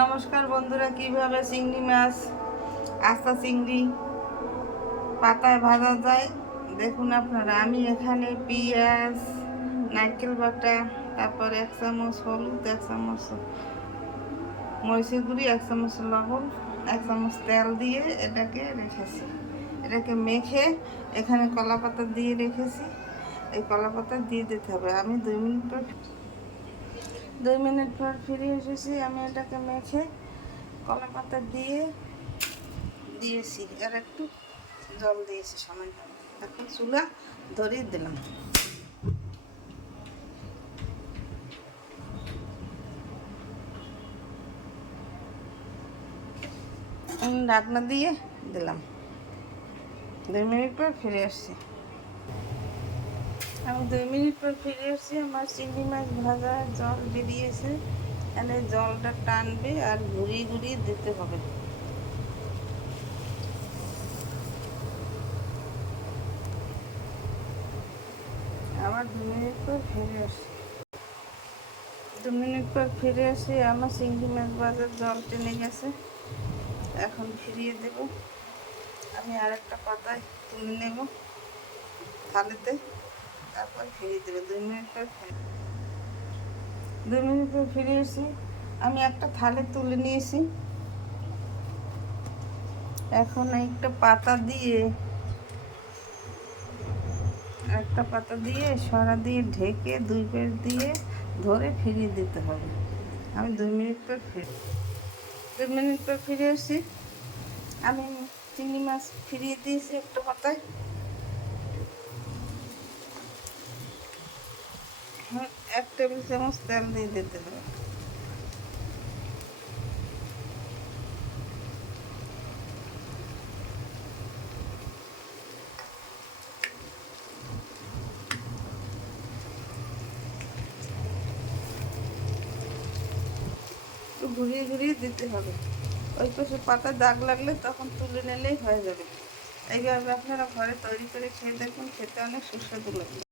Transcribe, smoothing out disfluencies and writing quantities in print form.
নমস্কার বন্ধুরা, কিভাবে চিংড়ি মাছ আস্তা চিংড়ি পাতায় ভাজা যায় দেখুন আপনারা। আমি এখানে পেঁয়াজ, নারকেল বাটা, তারপর 1 চামচ হলুদ, 1 চামচ মরিচের গুঁড়ি, 1 চামচ লবণ, 1 চামচ তেল দিয়ে এটাকে রেখেছি। এটাকে মেখে এখানে কলা পাতা দিয়ে রেখেছি। এই কলা পাতা দিয়ে দিতে হবে। আমি 2 মিনিট পর ফিরে এসেছি। আমি এটাকে মেখে কলা পাতা দিয়েছি আর একটু জল দিয়েছি সময়। এখন চুলা ধরিয়ে দিলাম। ঢাকনা দিয়ে দিলাম। 2 মিনিট পর ফিরে আসছি। আমি 2 মিনিট পর ফিরে আসছি। আমার চিংড়ি মাছ ভাজা জল বেরিয়েছে। এখানে জলটা টানবে আর ঘুরিয়ে ঘুরিয়ে দিতে হবে। আবার 2 মিনিট পর ফিরে আসি। 2 মিনিট পর ফিরে আসি। আমার চিংড়ি মাছ ভাজার জল টেনে গেছে। এখন ফিরিয়ে দেব। আমি আরেকটা পাতায় তুলে নেব থালেতে, তারপর ফিরিয়ে দেবো। 2 মিনিট পর 2 মিনিট পর ফিরে এসেছি। আমি একটা থালে তুলে নিয়েছি। এখন একটা পাতা দিয়ে সরা দিয়ে ঢেকে 2 পেট দিয়ে ধরে ফিরিয়ে দিতে হবে। আমি 2 মিনিট পর 2 মিনিট পর ফিরে এসেছি। আমি চিংড়ি মাছ ফিরিয়ে দিয়েছি একটা পাতায়। 1 টেবিল চামচ তেল দিয়ে দিতে হবে। ঘুরিয়ে ঘুরিয়ে দিতে হবে। ওই পাশে পাতা দাগ লাগলে তখন তুলে নিলেই হয়ে যাবে। এইভাবে আপনারা ঘরে তৈরি করে খেয়ে দেখুন, খেতে অনেক সুস্বাদু লাগে।